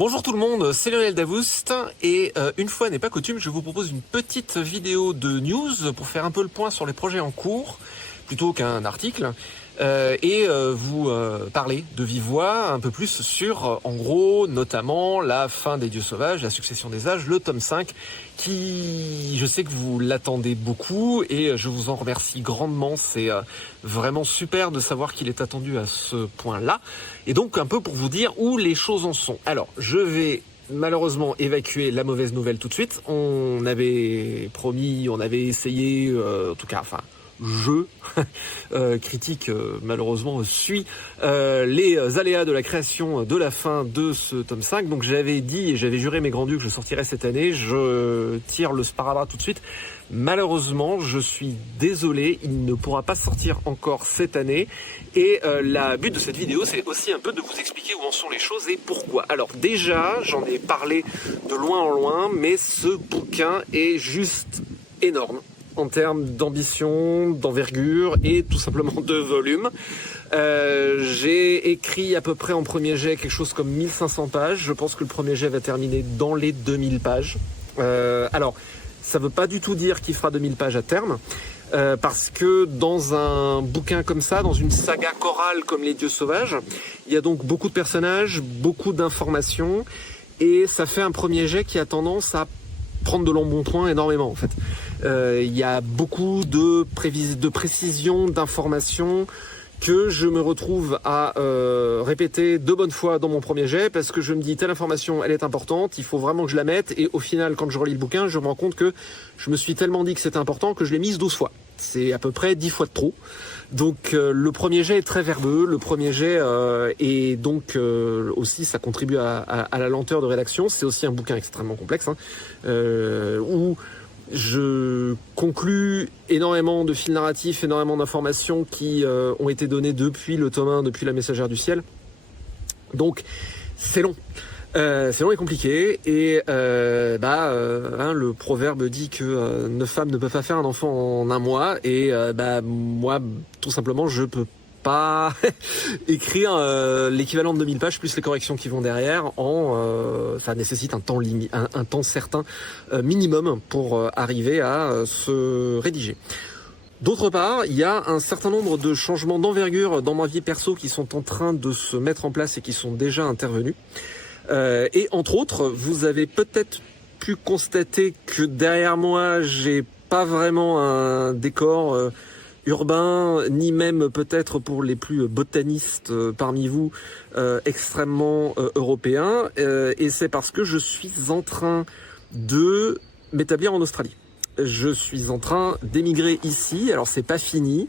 Bonjour tout le monde, c'est Lionel Davoust et une fois n'est pas coutume, je vous propose une petite vidéo de news pour faire un peu le point sur les projets en cours plutôt qu'un article et vous parler de vive voix un peu plus sur en gros notamment la fin des Dieux Sauvages, la succession des âges, le tome 5 qui je sais que vous l'attendez beaucoup et je vous en remercie grandement, c'est vraiment super de savoir qu'il est attendu à ce point-là et donc un peu pour vous dire où les choses en sont. Alors je vais malheureusement évacuer la mauvaise nouvelle tout de suite. On avait promis, on avait essayé, en tout cas, enfin, je critique malheureusement suit les aléas de la création de la fin de ce tome 5. Donc j'avais dit et j'avais juré mes grands dieux que je sortirais cette année. Je tire le sparadrap tout de suite. Malheureusement, je suis désolé, il ne pourra pas sortir encore cette année. Et la but de cette vidéo, c'est aussi un peu de vous expliquer où en sont les choses et pourquoi. Alors déjà, j'en ai parlé de loin en loin, mais ce bouquin est juste énorme en termes d'ambition, d'envergure et tout simplement de volume. J'ai écrit à peu près en premier jet quelque chose comme 1500 pages. Je pense que le premier jet va terminer dans les 2000 pages. Alors, ça ne veut pas du tout dire qu'il fera 2000 pages à terme. Parce que dans un bouquin comme ça, dans une saga chorale comme Les Dieux Sauvages, il y a donc beaucoup de personnages, beaucoup d'informations, et ça fait un premier jet qui a tendance à prendre de l'embonpoint énormément en fait. Il y a beaucoup de précisions, d'informations que je me retrouve à répéter de bonne foi dans mon premier jet parce que je me dis telle information elle est importante, il faut vraiment que je la mette et au final quand je relis le bouquin je me rends compte que je me suis tellement dit que c'était important que je l'ai mise 12 fois. C'est à peu près 10 fois de trop. Donc le premier jet est très verbeux, le premier jet et donc aussi ça contribue à la lenteur de rédaction. C'est aussi un bouquin extrêmement complexe où je conclus énormément de fils narratifs, énormément d'informations qui ont été données depuis le tome 1, depuis la Messagère du Ciel. Donc c'est long. C'est long et compliqué et le proverbe dit que 9 femmes ne peuvent pas faire un enfant en un mois et moi tout simplement je peux pas écrire l'équivalent de 2000 pages plus les corrections qui vont derrière ça nécessite un temps certain minimum pour arriver à se rédiger. D'autre part, il y a un certain nombre de changements d'envergure dans ma vie perso qui sont en train de se mettre en place et qui sont déjà intervenus. Et entre autres, vous avez peut-être pu constater que derrière moi, j'ai pas vraiment un décor urbain, ni même peut-être pour les plus botanistes parmi vous, extrêmement européen. Et c'est parce que je suis en train de m'établir en Australie. Je suis en train d'émigrer ici. Alors c'est pas fini.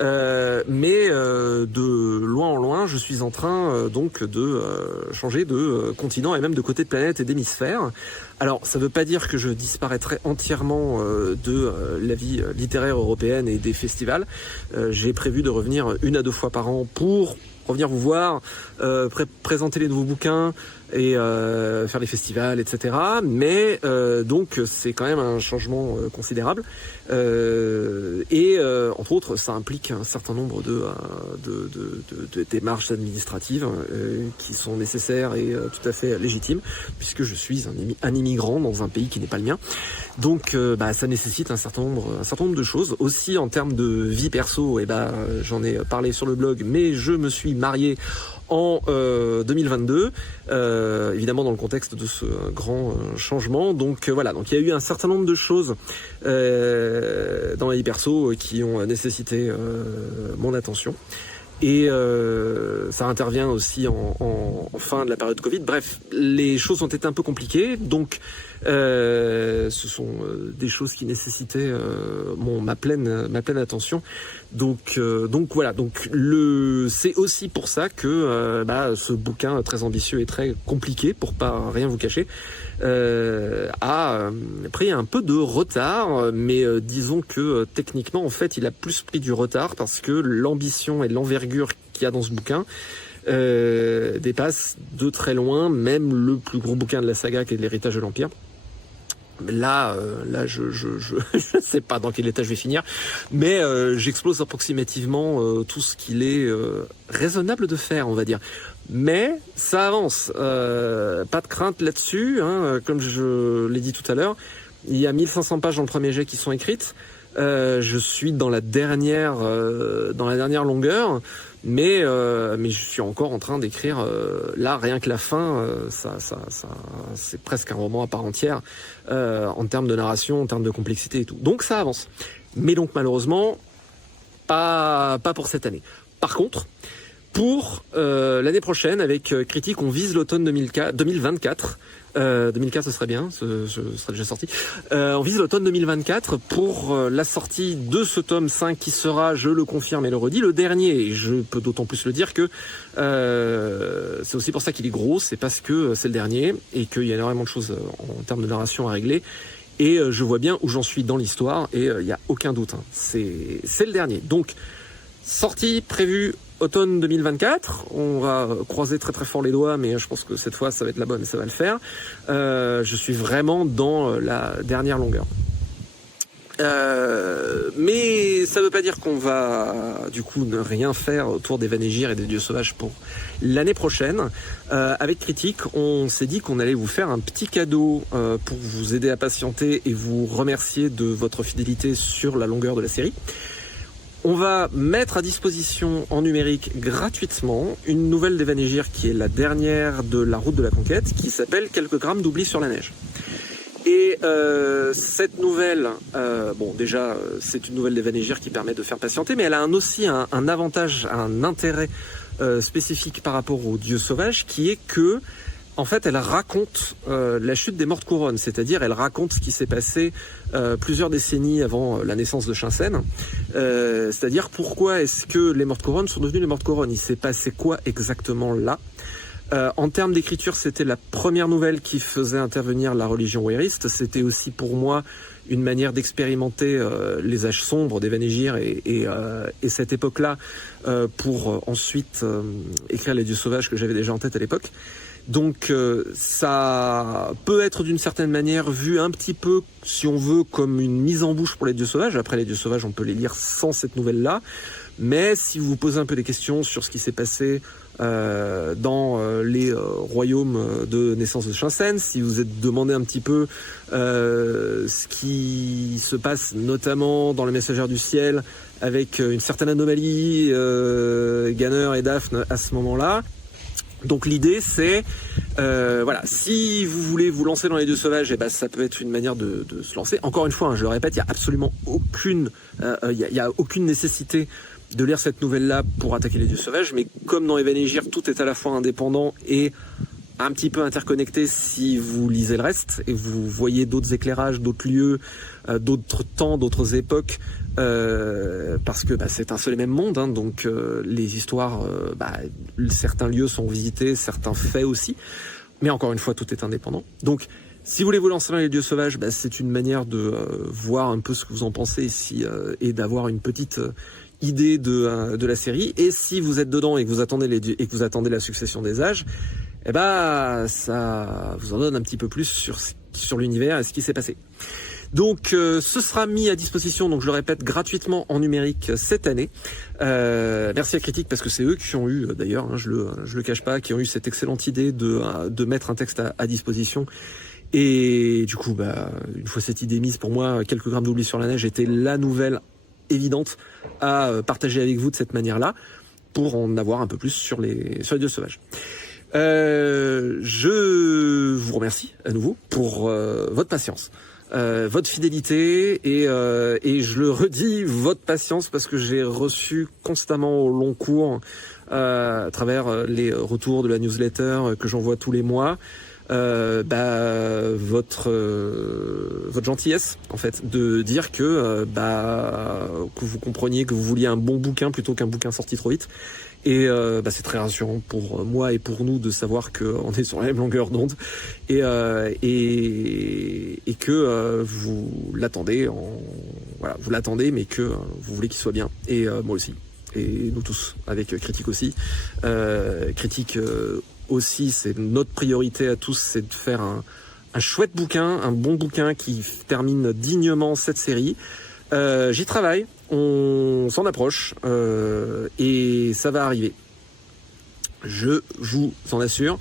Mais de loin en loin, je suis en train donc de changer de continent et même de côté de planète et d'hémisphère. Alors, ça ne veut pas dire que je disparaîtrai entièrement de la vie littéraire européenne et des festivals. J'ai prévu de revenir 1 à 2 fois par an pour revenir vous voir, présenter les nouveaux bouquins et faire les festivals, etc. Mais donc c'est quand même un changement considérable et entre autres ça implique un certain nombre de démarches administratives qui sont nécessaires et tout à fait légitimes puisque je suis un immigrant dans un pays qui n'est pas le mien. Donc ça nécessite un certain nombre de choses aussi en termes de vie perso. Et j'en ai parlé sur le blog, mais je me suis marié en 2022, évidemment dans le contexte de ce grand changement. Donc voilà, donc il y a eu un certain nombre de choses dans ma vie perso qui ont nécessité mon attention. Et ça intervient aussi en fin de la période Covid. Bref, les choses ont été un peu compliquées, donc ce sont des choses qui nécessitaient ma pleine attention. Donc voilà. Donc c'est aussi pour ça que ce bouquin très ambitieux et très compliqué, pour pas rien vous cacher, a pris un peu de retard, mais disons que techniquement en fait il a plus pris du retard parce que l'ambition et l'envergure qu'il y a dans ce bouquin dépasse de très loin même le plus gros bouquin de la saga qui est l'Héritage de l'Empire. Là, je sais pas dans quel état je vais finir, mais j'explose approximativement tout ce qu'il est raisonnable de faire, on va dire. Mais ça avance, pas de crainte là-dessus, hein, comme je l'ai dit tout à l'heure. Il y a 1500 pages dans le premier jet qui sont écrites. Je suis dans la dernière longueur, mais je suis encore en train d'écrire. Là, rien que la fin, ça, c'est presque un roman à part entière en termes de narration, en termes de complexité et tout. Donc ça avance. Mais donc malheureusement, pas pour cette année. Par contre, pour l'année prochaine, avec Critique, on vise l'automne 2024. 2004 ce serait bien, ce serait déjà sorti. On vise l'automne 2024 pour la sortie de ce tome 5 qui sera, je le confirme et le redis, le dernier. Et je peux d'autant plus le dire que c'est aussi pour ça qu'il est gros, c'est parce que c'est le dernier et qu'il y a énormément de choses en termes de narration à régler. Et je vois bien où j'en suis dans l'histoire et il n'y a aucun doute. Hein. C'est le dernier. Donc, sortie prévue automne 2024, on va croiser très très fort les doigts, mais je pense que cette fois ça va être la bonne et ça va le faire. Je suis vraiment dans la dernière longueur. Mais ça veut pas dire qu'on va du coup ne rien faire autour des Vanégir et des Dieux Sauvages pour l'année prochaine. Avec Critique, on s'est dit qu'on allait vous faire un petit cadeau pour vous aider à patienter et vous remercier de votre fidélité sur la longueur de la série. On va mettre à disposition en numérique gratuitement une nouvelle des Vanégir qui est la dernière de la route de la conquête, qui s'appelle Quelques grammes d'oubli sur la neige. Et cette nouvelle, déjà c'est une nouvelle des Vanégir qui permet de faire patienter, mais elle a aussi un avantage, un intérêt spécifique par rapport aux Dieux Sauvages, qui est que en fait, elle raconte la chute des Mortes Couronnes, c'est-à-dire elle raconte ce qui s'est passé plusieurs décennies avant la naissance de Shinsen, c'est-à-dire pourquoi est-ce que les Mortes Couronnes sont devenues les Mortes Couronnes, il s'est passé quoi exactement là. En termes d'écriture, c'était la première nouvelle qui faisait intervenir la religion wériste, c'était aussi pour moi une manière d'expérimenter les âges sombres des Vanégir et cette époque-là pour ensuite écrire les Dieux Sauvages que j'avais déjà en tête à l'époque. Donc ça peut être d'une certaine manière vu un petit peu, si on veut, comme une mise en bouche pour les Dieux Sauvages. Après, les Dieux Sauvages, on peut les lire sans cette nouvelle-là. Mais si vous vous posez un peu des questions sur ce qui s'est passé dans les royaumes de naissance de Shinsen, si vous êtes demandé un petit peu ce qui se passe notamment dans les Messagères du Ciel avec une certaine anomalie, Ganner et Daphne à ce moment-là. Donc l'idée c'est, si vous voulez vous lancer dans les Dieux Sauvages, ça peut être une manière de se lancer. Encore une fois, je le répète, il y a absolument aucune nécessité de lire cette nouvelle-là pour attaquer les Dieux Sauvages, mais comme dans les Vanégir, tout est à la fois indépendant et un petit peu interconnecté si vous lisez le reste et vous voyez d'autres éclairages, d'autres lieux, d'autres temps, d'autres époques, parce que c'est un seul et même monde, hein, donc les histoires, certains lieux sont visités, certains faits aussi, mais encore une fois tout est indépendant. Donc si vous voulez vous lancer dans les Dieux Sauvages, c'est une manière de voir un peu ce que vous en pensez ici et d'avoir une petite idée de la série. Et si vous êtes dedans et que vous attendez attendez la succession des âges, ça vous en donne un petit peu plus sur l'univers et ce qui s'est passé. Donc ce sera mis à disposition, donc je le répète, gratuitement en numérique cette année. Merci à Critique parce que c'est eux qui ont eu, d'ailleurs, je le cache pas, qui ont eu cette excellente idée de mettre un texte à disposition. Et du coup, une fois cette idée mise, pour moi, Quelques grammes d'oubli sur la neige était la nouvelle évidente à partager avec vous de cette manière-là, pour en avoir un peu plus sur les Dieux Sauvages. Je vous remercie à nouveau pour votre patience, votre fidélité et je le redis, votre patience, parce que j'ai reçu constamment au long cours à travers les retours de la newsletter que j'envoie tous les mois, votre gentillesse en fait de dire que vous compreniez que vous vouliez un bon bouquin plutôt qu'un bouquin sorti trop vite. Et c'est très rassurant pour moi et pour nous de savoir qu'on est sur la même longueur d'onde et que vous l'attendez, vous l'attendez, mais que vous voulez qu'il soit bien. Et moi aussi, et nous tous, avec Critique aussi. Critique aussi, c'est notre priorité à tous, c'est de faire un chouette bouquin, un bon bouquin qui termine dignement cette série. J'y travaille, on s'en approche et ça va arriver. Je vous en assure.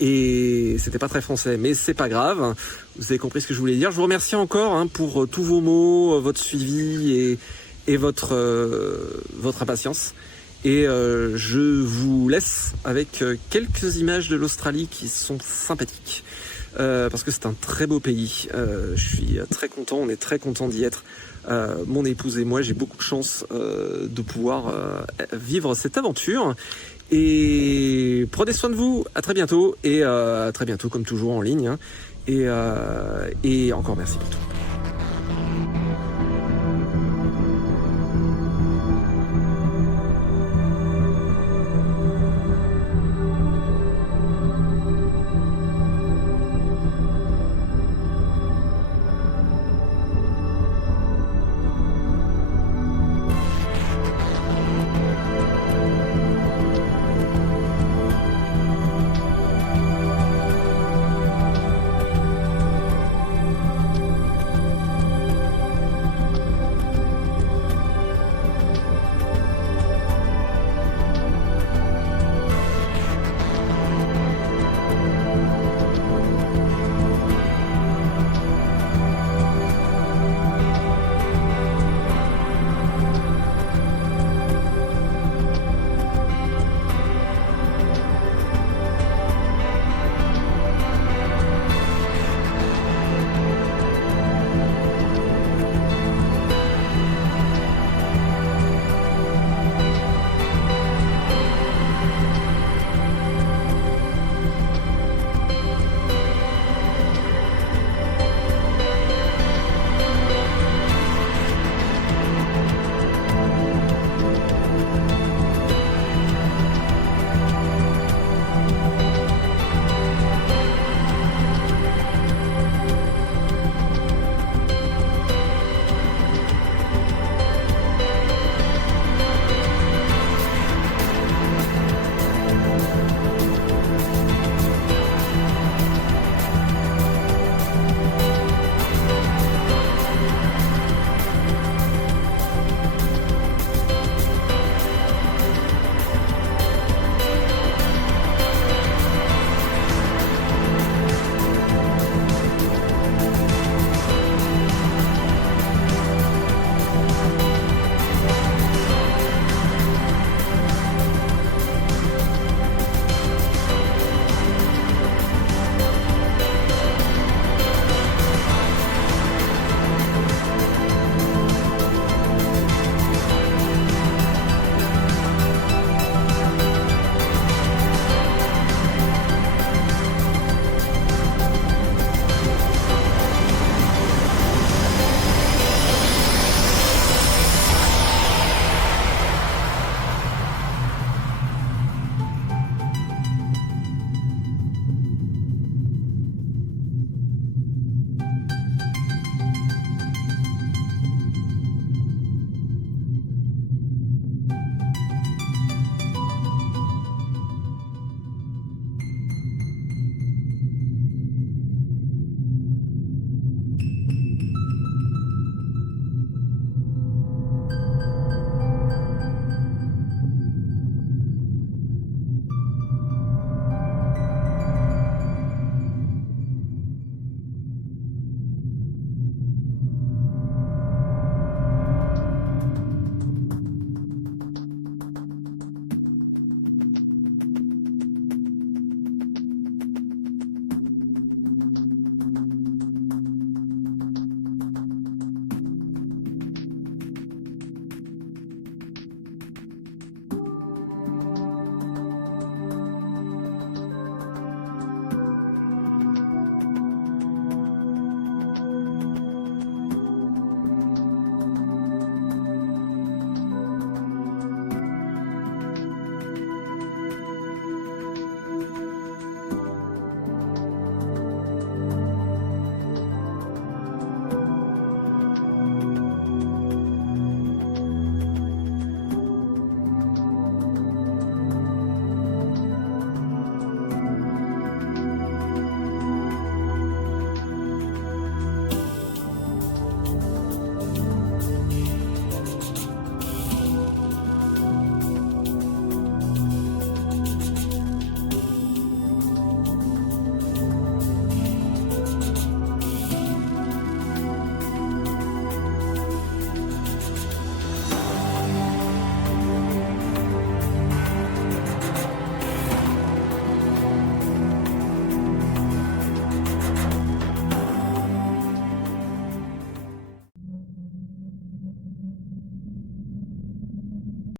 Et c'était pas très français, mais c'est pas grave. Vous avez compris ce que je voulais dire. Je vous remercie encore pour tous vos mots, votre suivi et votre impatience. Et je vous laisse avec quelques images de l'Australie qui sont sympathiques. Parce que c'est un très beau pays. Je suis très content, on est très content d'y être. Mon épouse et moi, j'ai beaucoup de chance de pouvoir vivre cette aventure. Et prenez soin de vous, à très bientôt. Et à très bientôt comme toujours en ligne. Et encore merci pour tout.